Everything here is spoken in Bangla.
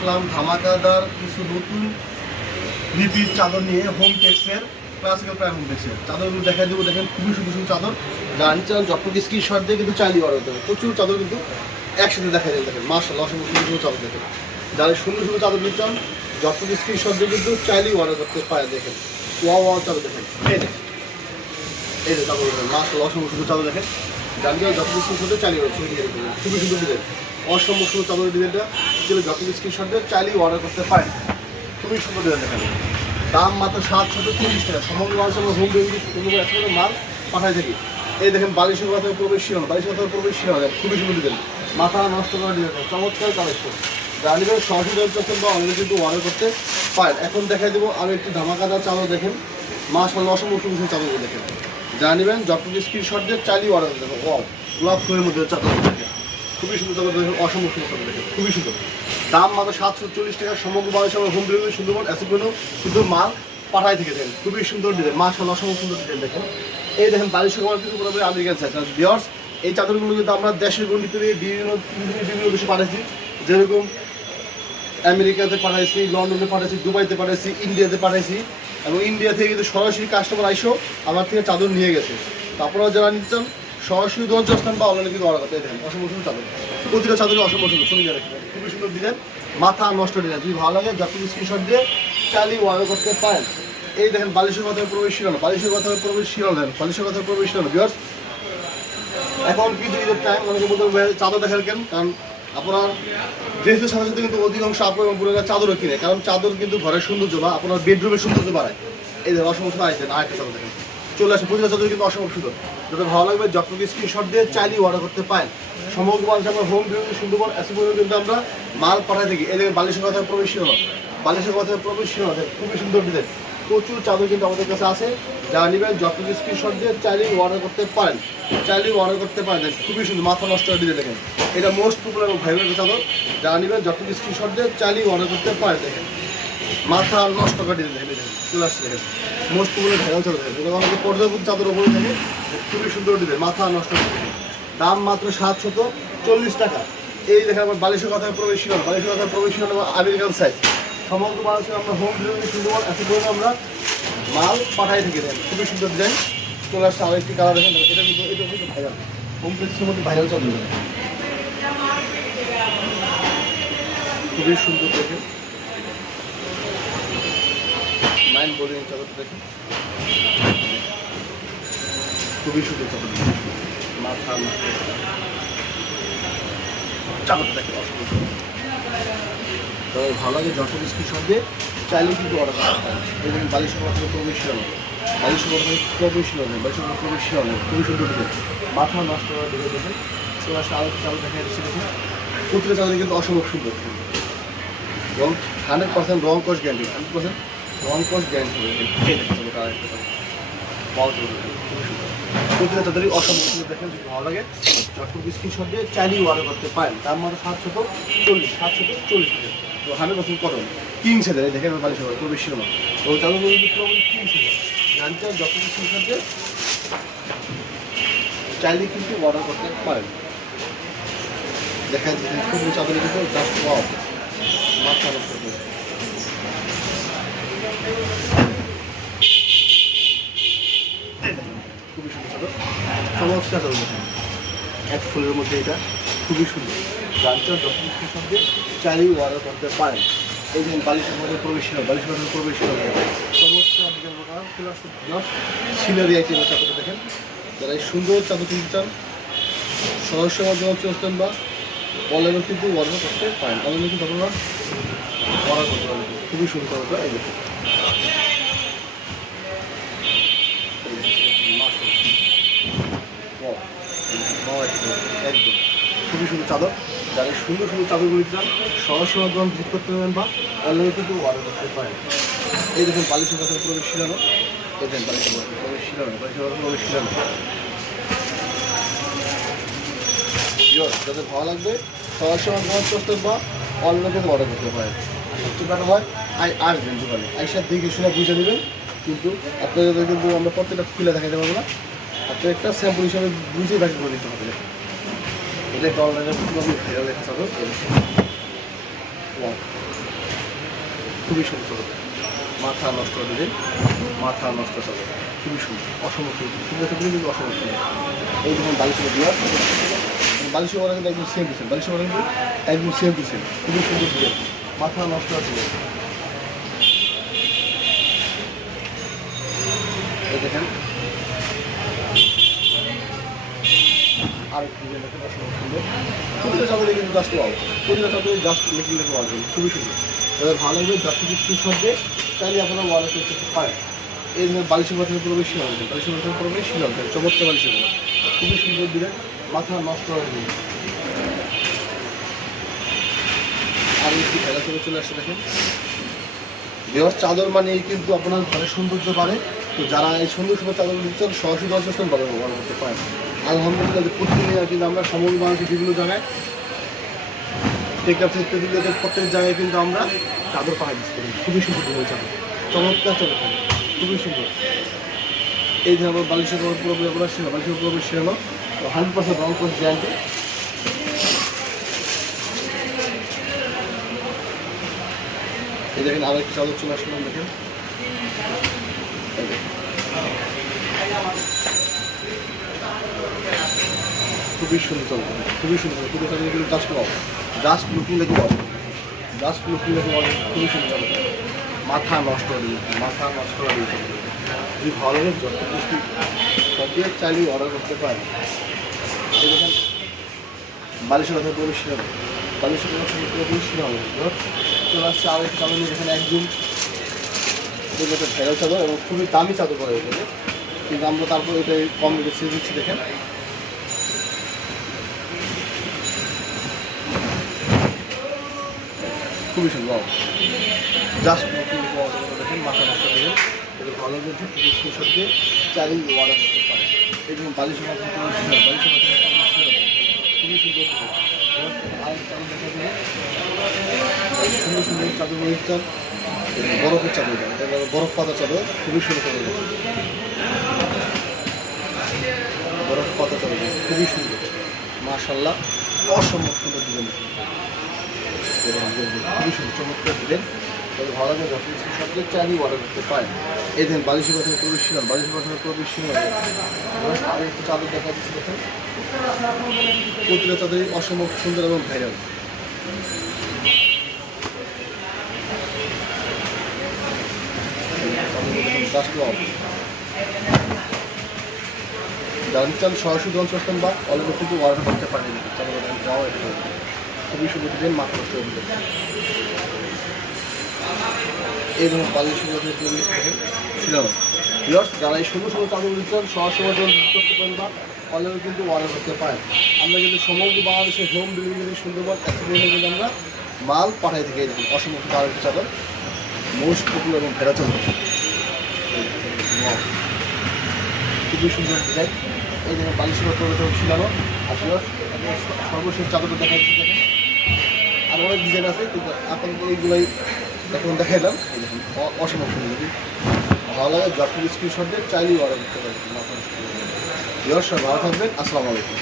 আসলাম ধামাকাদার কিছু নতুন রিপিট চাদর নিয়ে হোম টেক্সের ক্লাসিক্যাল প্রায় হোম টেক্সের চাদরগুলো দেখাই দেবো, দেখেন খুবই সুন্দর সুন্দর চাদর। যারা নিচে যত স্ক্রিনশট দিয়ে কিন্তু চাইলে অর্ডার করতে হবে প্রচুর চাদর কিন্তু একসাথে দেখা যায় দেখেন। মার্শাল অসংখ্য সুন্দর সুন্দর চাদর দেখেন। যারা সুন্দর সুন্দর চাদর নিতে চান যত স্ক্রিনশট দিয়ে কিন্তু চাইলেই অর্ডার করতে পারে দেখেন। ওয়া ওয়া চাদর দেখেন। এই এই যে চাদর দেখেন। মার্শাল অসংখ্য সুন্দর চাদর দেখেন। জানতে যত স্ক্রিনশট চালিয়ে দেবেন খুবই সুন্দর ডিজাইন অসম্ভব সুন্দর চাদরের ডিজাইনটা যেগুলো যত স্ক্রিনশট দিয়ে চাইলেই অর্ডার করতে পারেন। খুবই সুন্দর ডিজাইন দেখেন। দাম মাত্র সাতশত চল্লিশ টাকা। সমগ্র মানুষের হোম ডেলিভারি একশো মাল পাঠায় থাকি। এই দেখেন, বালিশের কথা প্রবেশ ছিল না। বালিশের কথা প্রবেশ ছিল না। খুবই সুন্দর ডিজাইন মাথা নষ্ট করা ডিজাইন চমৎকার কালেকশন জানিবেন সরাসরি চলছেন বা অনলাইনে কিন্তু অর্ডার করতে পারেন। এখন দেখাই দেবো আমি একটি ধামাকাদার চাদর দেখেন। মাসাল্লাহ অসম্ভব সুন্দর চাদরগুলো দেখেন। জানিবেন যতটুকু স্ক্রিনশট দিয়ে চালিয়ে অর্ডার হবে ওয়াও গোলাপ ফুলের মধ্যে চাদর। খুবই সুন্দর চাদর দেখেন, অসম্ভব সুন্দর চাদর দেখেন, খুবই সুন্দর। দাম মাত্র সাতশো চল্লিশ টাকা, সমগ্র বাংলাদেশে আমরা হোম ডেলিভারি সুন্দরবন অ্যাসিপেনো শুধু মাল পাঠাই থেকে দেন। খুবই সুন্দর ডিজাইন মাসাল্লাহ অসম্ভব সুন্দর ডিজাইন দেখেন। এই দেখেন বালিশ কুমার কিন্তু পুরোপুরি আমেরিকান সাইজ বিয়ার্স এই চাদরগুলো কিন্তু আমরা দেশের গণ্ডিতে বিভিন্ন বিভিন্ন দেশে পাঠাইছি। যেরকম আমেরিকাতে পাঠাইছি, লন্ডনে পাঠাইছি, দুবাইতে পাঠাইছি, ইন্ডিয়াতে পাঠাইছি, এবং ইন্ডিয়া থেকে কিন্তু সরাসরি কাস্টমার আইসো, আমার থেকে চাদর নিয়ে গেছে। তারপরেও যারা নিতে চান সরাসরি দঞ্চস্থান বা অনলাইনে কিন্তু অর্ডার অসম্ভব সুন্দর চাদর। প্রতিটা সুন্দর শুনে যারা খুবই সুন্দর ডিজাইন মাথা নষ্ট ডিজাইন যদি ভালো লাগে যত স্ক্রিনশট দিয়ে চালিয়ে অর্ডার করতে পারেন। এই দেখেন, বালিশের কথা প্রবেশ ছিল না বালিশের কথা প্রবেশ ছিল না দেখেন, বালিশের কথা প্রবেশ ছিল না বিয়ার্স এখন কিন্তু ঈদের টাইম অনেকে বলতে চাদর কেন? কারণ আপনার ড্রেসের সাথে সাথে কিন্তু অধিকাংশ আপু এবং বোনেরা চাদরও কিনে। কারণ চাদর কিন্তু ঘরের সৌন্দর্য বা আপনার বেডরুমের সৌন্দর্য বাড়ায়। এই দেখেন, অসম্ভব সুন্দর আইটেন আরেকটা চাদর দেখেন। চলে আসে। প্রতিটা চাদর কিন্তু অসম্ভব সুন্দর। যাতে ভালো লাগবে, যত স্ক্রিনশট দিয়ে চাইলেই অর্ডার করতে পারেন। সমগ্র মানুষ আমরা হোম ডেলিভারি সুন্দরবন এসে পর্যন্ত কিন্তু আমরা মাল পাঠাই থাকি। দেখেন বালিশের কথা প্রবেশ ছিল বালিশের কথা প্রবেশ ছিল খুবই সুন্দর ডিজাইন প্রচুর চাদর কিন্তু আমাদের কাছে আছে। যারা নেবেন, যত স্ক্রিনশট দিয়ে চাইলেই অর্ডার করতে পারেন। চাইলেই অর্ডার করতে পারেন। খুবই সুন্দর। মাথা নষ্ট করে দিয়ে দেখেন। এটা মোস্ট পপুলার ভাইরাল চাদর। যারা নেবেন, যত স্ক্রিনশট দিয়ে চাইলেই অর্ডার করতে পারেন। দেখেন মাথা নষ্ট করে দেখেন চলে আসছে দেখেন। মোস্ট পপুলার ভাইরাল চাদর দেখেন এটা আমাদের পর্যাপ্ত চাদর ওপরে থাকে খুবই সুন্দর ডিজাইন মাথা নষ্ট করে দাম মাত্র সাতশত চল্লিশ টাকা। এই দেখেন আমার বালিশের কথা প্রবেশ ছিল না, বালিশের কথা প্রবেশ ছিল আমেরিকান সাইজ সমগ্র মানুষের আমরা হোম ডেলিভারি সুন্দর এত করে আমরা মাল পাঠাই থেকে দেন খুবই সুন্দর ডিজাইন চলে আসছে আরেকটি কালার দেখেন। এটা কিন্তু এটা কিন্তু ভাইরাল কমপ্লেক্সের মধ্যে ভাইরাল চাদর খুবই সুন্দর দেখেন। নাইন বোলিং খুবই সুন্দর চাদর। মাথা মাথা। চাদরটা দেখেন অসুবিধা তবে ভালো লাগে যত বিস্কিট সঙ্গে চাইলে কিন্তু অর্ডার করতে পারেন। দেখবেন বালিশের কথা প্রবেশ ছিল বালিশের কথা প্রবেশ ছিল না বালিশের ছিল খুবই সুন্দর মাথা নষ্ট করা দেখে দেখেন। তো আসলে আরও চাল দেখা কিন্তু অসম্ভব সুন্দর। এবং হান্ড্রেড পার্সেন্ট রং কস গ্যারান্টি হান্ড্রেড পার্সেন্ট রং কস গ্যারান্টি হবে। পাওয়া অসম্ভব দেখেন ভালো লাগে চট্টগ্রাম স্ক্রিনশট দিয়ে চাইলেই অর্ডার করতে পারেন। তার মধ্যে সাতশত চল্লিশ সাতশত চল্লিশ তো হান্ড্রেড পার্সেন্ট কটন। কিং সেদের দেখেন বালিশ হবে খুব বেশি না তো চাদর কিং সেদের জানতে যত স্ক্রিনশট দিয়ে চাইলে কিন্তু অর্ডার করতে পারেন। দেখা যাচ্ছে খুব চাদর কিন্তু জাস্ট ওয়াও মাথা নষ্ট করে এই দেখেন, খুবই সুন্দর চাদর চমৎকার চাদর এক ফুলের মধ্যে এটা খুবই সুন্দর। গানটা যখন সঙ্গে চাইলেই অর্ডার করতে পারেন এই যে বালিশের মধ্যে প্রবেশ ছিল বালিশের মধ্যে প্রবেশ ছিল চমৎকার সিনারি আইটেমের চাদরটা দেখেন। যারা এই সুন্দর চাদর কিনতে চান সদস্য মাধ্যমে চলে আসতেন বা অনলাইনে কিন্তু অর্ডার করতে পারেন। অনলাইনে কিন্তু আপনারা অর্ডার করতে পারেন খুবই সুন্দর এই দেখুন Wow. Wow, একদম একদম খুবই সুন্দর চাদর। যারা সুন্দর সুন্দর চাদরগুলি চান, সরাসরি মাধ্যমে ভিজিট করতে পারবেন বা অনলাইনে কিন্তু অর্ডার করতে পারেন। এই দেখুন বালিশের কথা প্রবেশ শিলানো। এই দেখেন বালিশের যাদের ভালো লাগবে, সরাসরি মাধ্যমে করতে বা অনলাইনে কিন্তু অর্ডার করতে পারেন। সবচেয়ে হয়, আই আসবেন দোকানে। আইসার দেখে শুনে বুঝে নেবেন, কিন্তু আপনাদের কিন্তু আমরা প্রত্যেকটা খুলে দেখাতে পারব না। আপনি একটা স্যাম্পল হিসাবে বুঝে ব্যাক করে নিতে হবে। এটা একটা অনলাইনে খুবই ভাইরাল লেখা চাদর এই দেখুন। Wow. খুবই সুন্দর মাথা নষ্ট করে মাথা নষ্ট করে খুবই সুন্দর অসম্ভব সুন্দর কিন্তু সুন্দর এই দেখুন বালিশের দেওয়া বালিশের ওরা কিন্তু একদম সেম ডিসেন বালিশের ওরা কিন্তু একদম সেম ডিসেন খুবই সুন্দর ডিজাইন মাথা নষ্ট এই দেখেন সুন্দর কিন্তু প্রতিটা খুবই সুন্দর। ভালো হবে জাস্ট দিয়ে চাইলে আপনারা ওয়ালে করতে পারেন। এই ধরনের বালিশের কথা পুরো বেশি হবে বালিশের কথা পুরো বেশি হবে চমৎকার বালিশের কথা খুবই সুন্দর দিলেন মাথা নষ্ট যাবে আর একটু খেলা চলে চলে আসছে দেখেন। দেওয়ার চাদর মানে কিন্তু আপনার ঘরের সৌন্দর্য বাড়ে। তো যারা এই সুন্দর সুন্দর চাদর দিচ্ছেন সরাসরি দশ বছর ভালো ব্যবহার করতে পারেন। আলহামদুলিল্লাহ প্রতিদিন কিন্তু আমরা সমগ্র বাংলাদেশের বিভিন্ন জায়গায় টেকআপ সেক্টর প্রত্যেক জায়গায় কিন্তু আমরা চাদর পাহাড় দিচ্ছি খুবই সুন্দর চাদর চমৎকার চাদর খুবই সুন্দর। এই যে আমার বালিশের উপর পুরো পুরো ছিল বালিশের উপর ছিল হান্ড্রেড পার্সেন্ট রং কোর্স গ্যারান্টি এই দেখেন আরও একটু চাদর চলে আসলাম দেখেন। খুবই সুন্দর খুবই সুন্দর, খুবই কিন্তু জাস্ট পাও জাস্ট লুকিং দেখে পাও জাস্ট লুকিং দেখে পাও খুবই সুন্দর মাথা নষ্ট দিয়েছে মাথা নষ্ট দিয়েছে যদি ভালো লাগে, যত খুশি সব দিয়ে চাইলেই অর্ডার করতে পারে দেখেন বালিশের কথা প্রবেশ হবে বালিশের কথা প্রবেশ হবে চলে আসছে আরও এখানে একদম এগুলো একটা ভেড়াল চাদর এবং খুবই দামি চাদর করা হয়েছে। কিন্তু আমরা তারপর এটা কম রেখে দিচ্ছি, দেখেন। খুবই সুন্দর মাথা নষ্ট দেখেন এটা ভালো বলছে স্ক্রিনশট দিয়ে চাইলেই অর্ডার করতে পারে এই যেমন বালিশের মাথা মাথা খুবই সুন্দর চাদর সুন্দর সুন্দর চাদর বরফের চাদর বরফ পাতা চাদর, খুবই সুন্দর বরফ পাতা চাদর খুবই সুন্দর। মাশাল্লাহ অসম্ভব সুন্দর ডিজাইন। খুবই সুন্দর চমৎকার ডিজাইন তবে ভালো লাগে সবচেয়ে চাইলেই অর্ডার করতে পারে এই দেখেন, বালিশের কথা প্রবেশ প্রবেশ ছিলাম আর একটু চাদর দেখা দেখেন। প্রতিটা চাদরই অসম্ভব সুন্দর এবং ভাইরাল ওয়াও যারা সরাসরি দল আসতেন বা অলরেডি কিন্তু অর্ডার করতে পারেন। এটা খুবই সুন্দর ডিজাইন মাত্র যাবে এইভাবে বালির সুন্দর ছিল যারা এই সুন্দর সুন্দর চাদর দিচ্ছেন সরাসরি দল করতে পারেন বা কিন্তু অর্ডার করতে পারেন। আমরা কিন্তু সমগ্র বাংলাদেশের হোম ডেলিভারি সুন্দরবন অ্যাক্সিডেন্টে কিন্তু আমরা মাল পাঠাই থেকে। দেখুন অসংখ্য চাদর। মোস্ট পপুলার এবং ভেড়া. খুবই সুন্দর ডিজাইন। এই দেখেন বালিশের উপর ছিলানো আর সর্বশেষ চাদরটা দেখা যাচ্ছে আর অনেক ডিজাইন আছে, কিন্তু আপনাদের এইগুলোই এখন দেখাইলাম। অসম্ভব সুন্দর। ভালো লাগে যখন স্ক্রিনশট দিয়ে চাইলেই অর্ডার করতে পারবেন। আপনার ভালো থাকবেন, আসসালামু আলাইকুম।